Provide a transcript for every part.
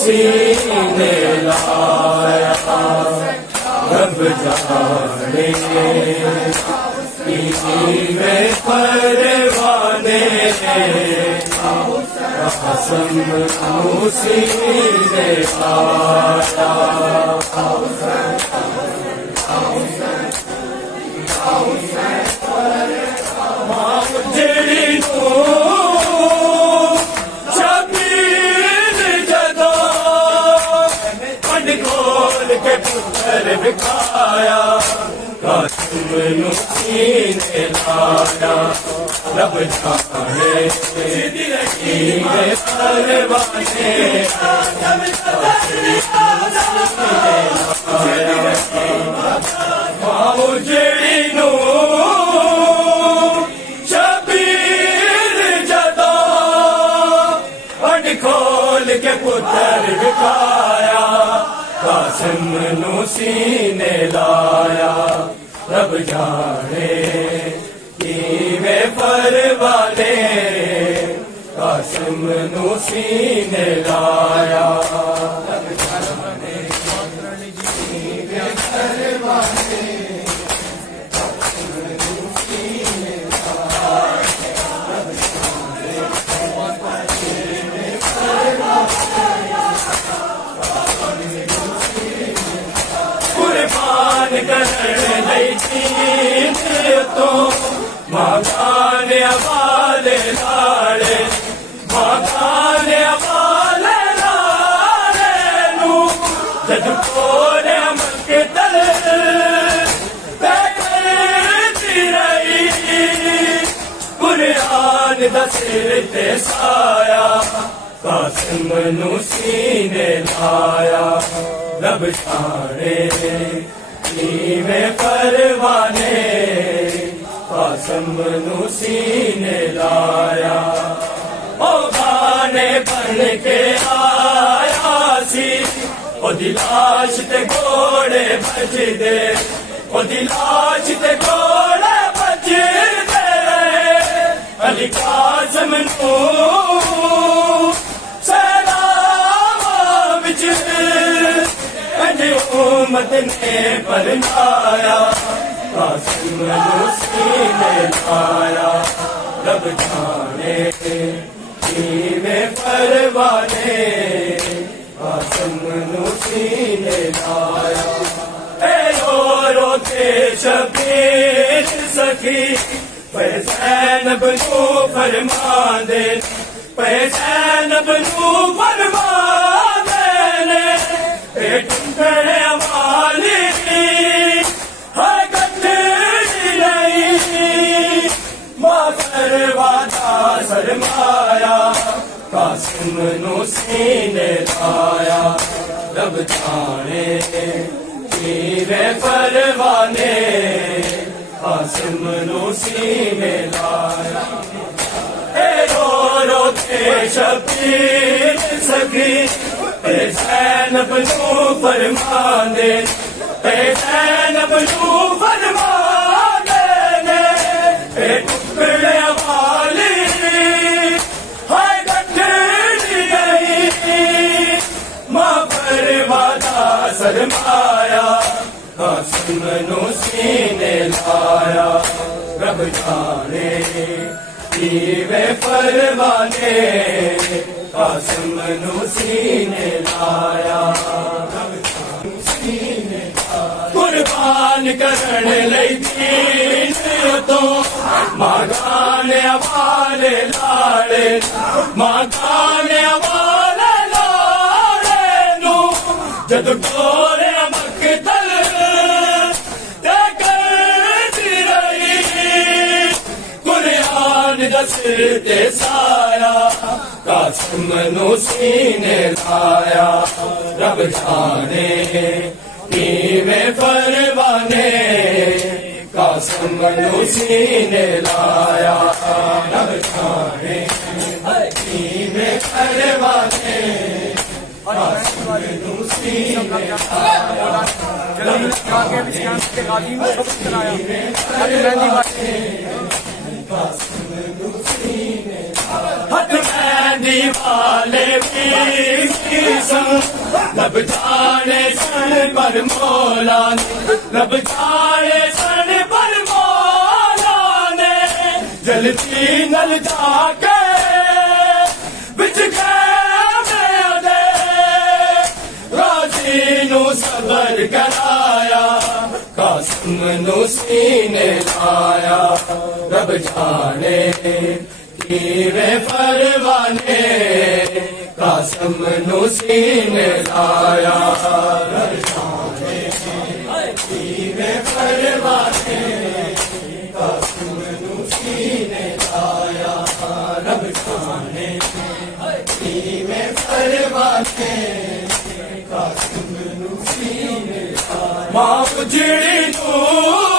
सीने लाया रब जाने इसी में परवाने कसम सीने लाया विखाया कासिम सीने लाया रब जाने परवाने उजड़ी नू शबीर जदा अड खोल के पुत्र विखाया कासिम नू सीने लाया रब जाने कीवे परवाने कासिम नू सीने लाया रब जाने कीवे परवाने तो मागाने वाले लाड़े मागाने वाले लाड़े नू जद कोरे मके तल बैठी रही कुरान दा सिर ते साया कासिम नू सीने लाया रब जाने कीवे परवाने कासिम नू सीने लाया ओ गाने बन के आया सी ओ दिलाश ते घोड़े बजदे ओ दिलाश ते घोड़े बजदे अली कासिम नू सलाम विच उम्मत ने परनाया कासिम नू सीने लाया रब जाने कीवे परवाने कासिम नू सीने लाया ए रो के शबीर सखी पैसैनब नू फरमा दे पैसैनब नू फरमा टुकड़े वाली हर गठरी नहीं मगर वादा सरमाया कासिम नू सीने लाया रब जाने कीवे परवाने कासिम नू सीने लाया रो के शबीर सखी पैसैनब नू फरमा दे पैसैनब नू फरमा दे टुकड़े वाली हाय गठरी नहीं माँ पर वादा सरमाया कासिम नू सीने लाया रब जाने कीवे परवाने कासिम नू सीने लाया कुर्बान करण लई दीन तो मागाने वाले लाड़े मागाने वाले लाड़े नू जद गोरे मकतल ते करती रही कुरान दा सिर ते साया कासिम नू सीने लाया रब जाने कीवे परवाने कासम नू सीने लाया रब जाने में परवाने कासम नू सीने लाया हथ मेहंदी वाले भी लब जाने सन पर मौला ने लब जाने सन पर मौला ने जलती नल जाके बिच गए राजी नू सबर कराया कासम नू सीने लाया रब जाने कीवे परवाने कासम नू सीने लाया रब जाने कीवे परवाने कासम नू सीने लाया रब जाने कीवे परवाने कासम नू सीने लाया मां उजड़ी नू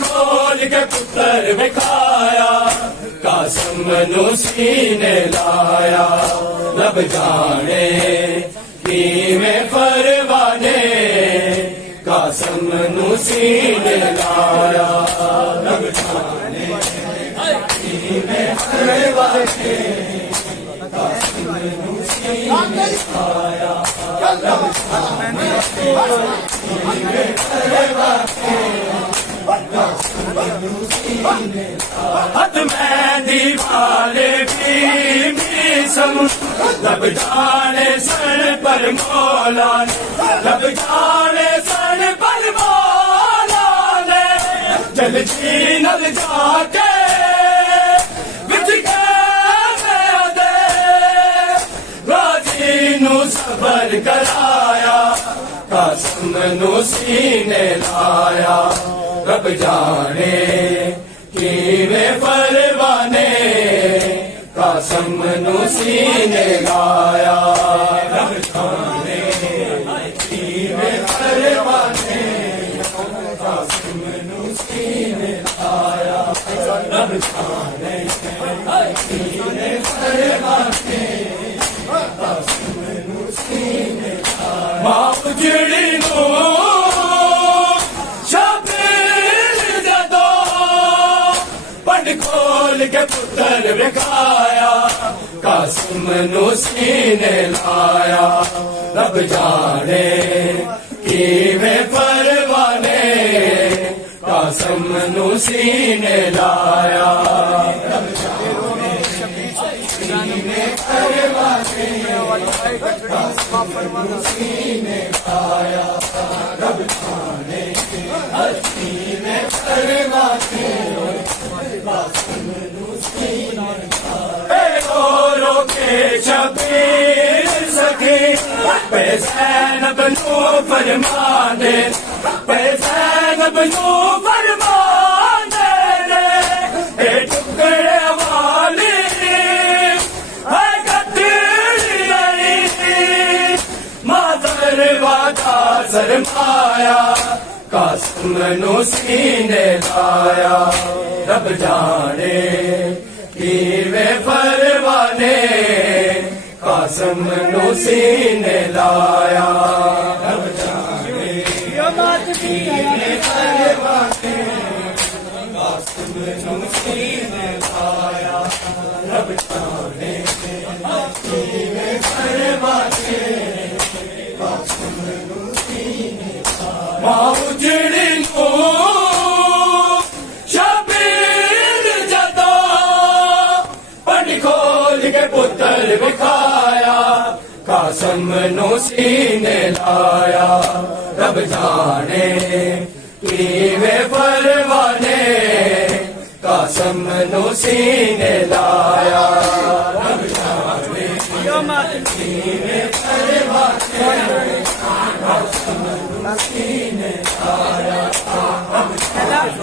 खोल के पुत्र विखाया कासम नू सीने लाया रब जाने कीवे परवाने कासम नू सीने लाया रब जाने कीवे परवाने कासम नू सीने लाया रब जाने कीवे परवाने हथ मेहंदी वाले भी लब जाने सन पर मौला ने लब जाने सन पर मौला ने जलती नल जाके बिच गए राजी नू सबर कराया कासम नू सीने लाया रब जाने कीवे परवाने कासम नू सीने लाया रब जाने कीवे परवाने कासम नू सीने लाया रब जाने कीवे परवाने कासम नू सीने लाया मां उजड़ी नू खोल के पुत्र विखाया कासम नू सीने लाया रब जाने कीवे परवाने कासम नू सीने लाया रब जाने कीवे परवाने कासम नू सीने लाया रब जाने कीवे परवाने रो के शबीर सखी पैसैनब नू फरमाने पैसैनब नू फरमाने ए टुकड़े वाली है गठड़ी मादर वादा शर्माया कासम नू सीने लाया रब जाने कीवे परवाने कासम नू सीने लाया रब जाने कीवे परवाने कासम नू सीने लाया रब जाने कीवे परवाने कासम नू सीने लाया मां उजड़ी नू पुत्र विखाया कासम नू सीने लाया रब जाने कीवे परवाने कासम नू सीने लाया रब जाने कीवे परवाने कासम नू सीने लाया रब जाने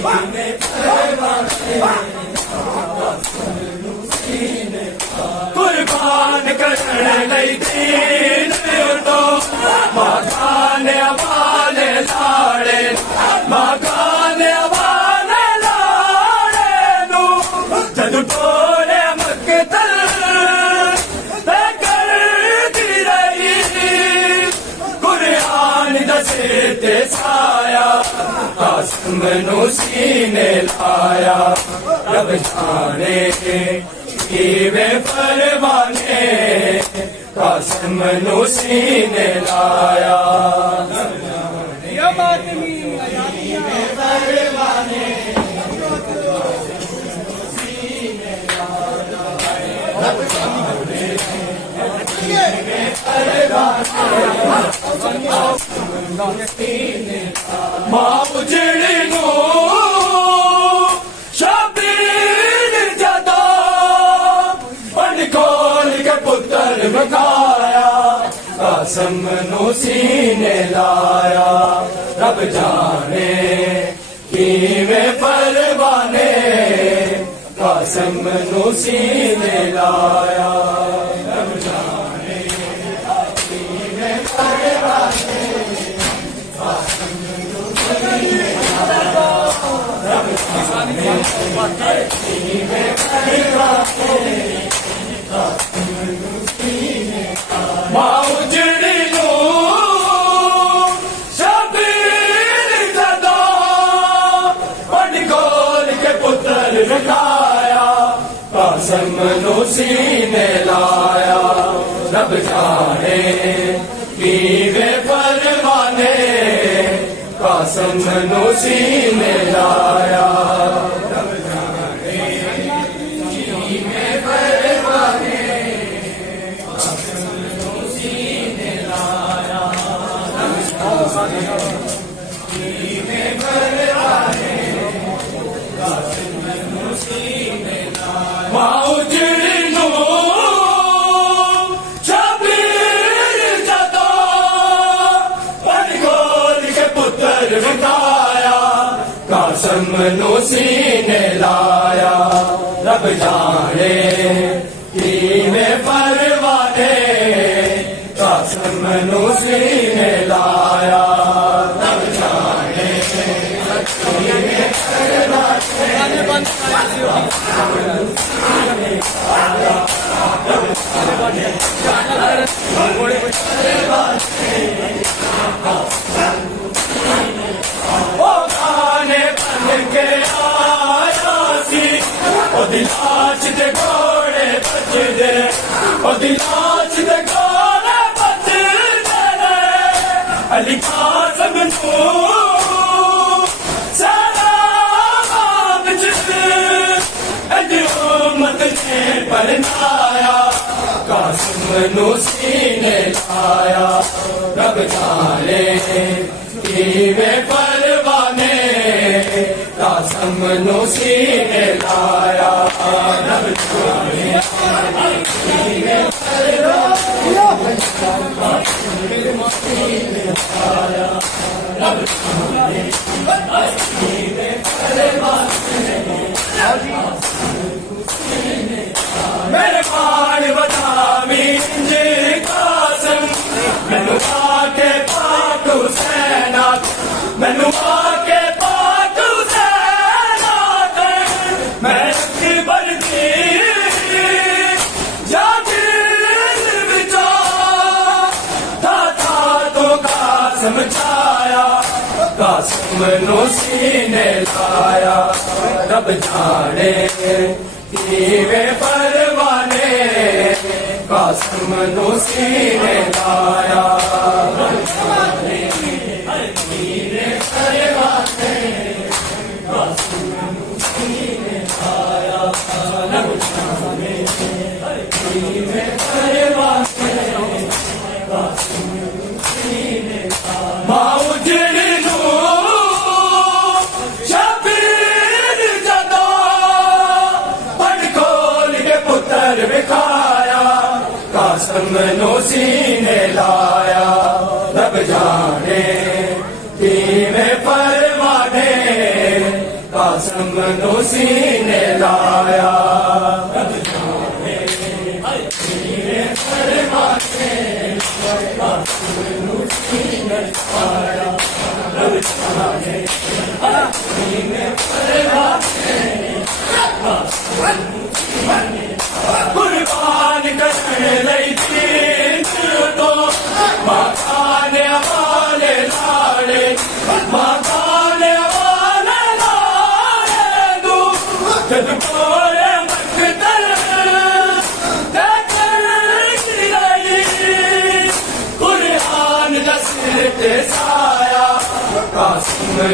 कीवे परवाने कुर्बान करने लई दीन तो ते साया कासम नू सीने लाया रब जाने किवें परवाने कासम नू सीने लाया मां उजड़ी नू शबीर जदा बन खोल के पुत्र बखाया कासम नू सीने लाया रब जाने किवें परवाने कासम नू सीने लाया रब जाने किवें परवाने कासम नू सीने लाया रब जाने किवें परवाने कासम नू सीने लाया मां उजड़ी नू शबीर जदा बन खोल के पुत्र रखाया कासम नू सीने लाया रब जाने किवें परवाने कासम नू सीने लाया रब जाने किवें परवाने कासम नू सीने लाया रब जाने किवें परवाने कासम नू सीने लाया मां उजड़ी नू शबीर जदा बन खोल के पुत्र बखाया कासम नू सीने लाया रब जाने किवें परवाने कासम नू सीने लाया रब जाने किवें ओ गाने बन के आया सी ओ दिलाच दे घोड़े बजदे ओ दिलाच दे घोड़े बजदे अली कासम नू उम्मत ने परनाया कासम नू सीने लाया रब जाने किवें परवाने कासम नू सीने लाया रब जाने किवें परवाने कासम नू सीने लाया रब जाने किवें परवाने मेरे पान बता मिंज कासम मैनू आके पाक हुसैना मैनू आके पाक हुसैना मैं रखी बरदी जागिर विचा था तो कासम छाया कासम नू सीने लाया रब जाने किवें परवाने कासम नू सीने लाया रब जाने किवें परवाने कासम नू सीने लाया रब जाने किवें परवाने कासम नू सीने लाया मां उजड़ी नू विखाया कासम नू सीने लाया रब जाने किवें परवाने कासम नू सीने लाया रब जाने किवें परवाने कासम नू सीने लाया रब जाने किवें परवाने कुर्बान करने लई दीन तो मां खाने वाले लाड़े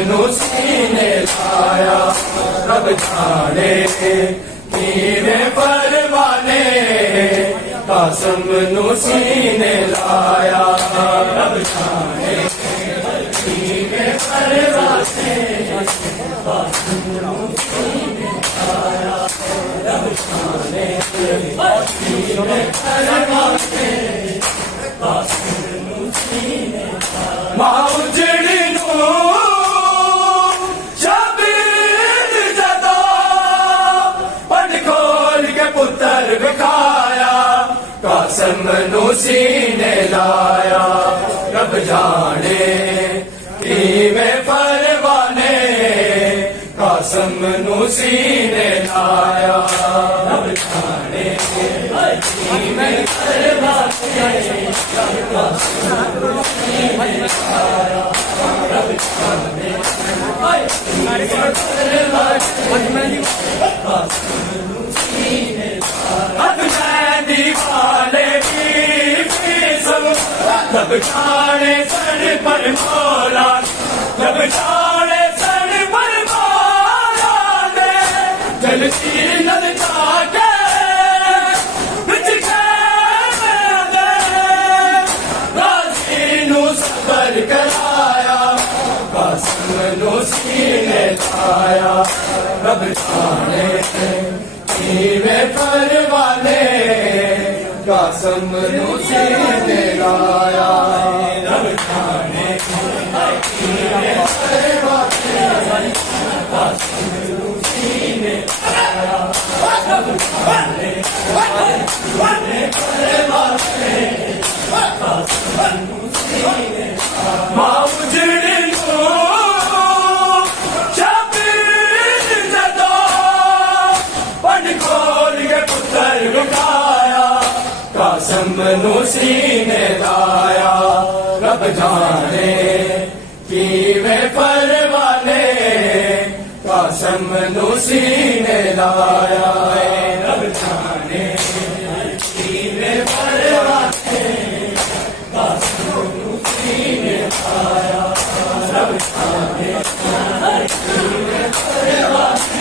नू सीने लाया रब जाने किवें परवाने कसम नू सीने लाया रब जाने किवें परवाने कसम नू सीने लाया रब जाने किवें परवाने कसम नू सीने मां उजड़ी नू शबीर जदा पट खोल के पुत्र विखाया कसम नू सीने लाया रब जाने किवें परवाने कसम नू सीने लाया रब जाने किवें परवाने जब जाने सर पर मौला जब जाने सर पर मौला ने जलती ललचा के बिच दे राजी नू सबर कराया कसम नू सीने लाया रब जाने किवें परवाने कसम नू सीने लाया रब जाने किवें परवाने कसम नू सीने लाया रब जाने किवें परवाने कसम नू सीने लाया मां उजड़ी नू शबीर जदा पट खोल के पुत्र विखाया कसम नू सीने लाया रब जाने किवें परवाने कसम नू सीने लाया रब जाने किवें परवाने कसम नू सीने लाया रब जाने किवें परवाने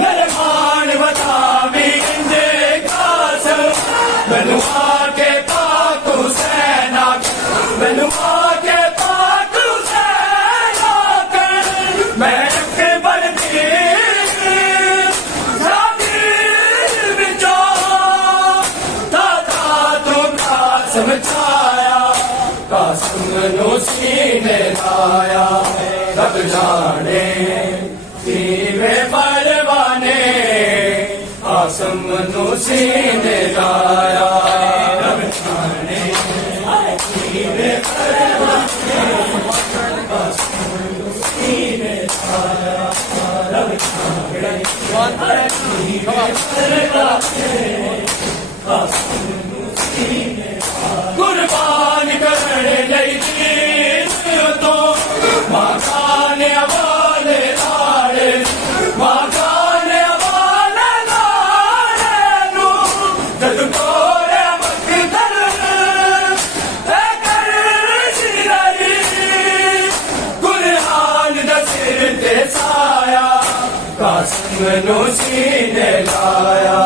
मेहमान बतावी इंदे कासम मैनू आके पाक हुसैन मैनू आके पाक हुसैन मैं के बरदी जागीर विचों दादा तू कासम छाया कसम नू सीने लाया रब जाने किवें परवाने कसम नू सीने लाया रब जाने किवें परवाने कसम नू सीने लाया रब जाने किवें परवाने कसम नू सीने कुर्बान करने लई दीन तो मां खाने वाले लाड़े मां खाने वाले लाड़े नू जद कोरे मकदर ते कर सिरई कुरान दा सिर ते साया कसम नू सीने लाया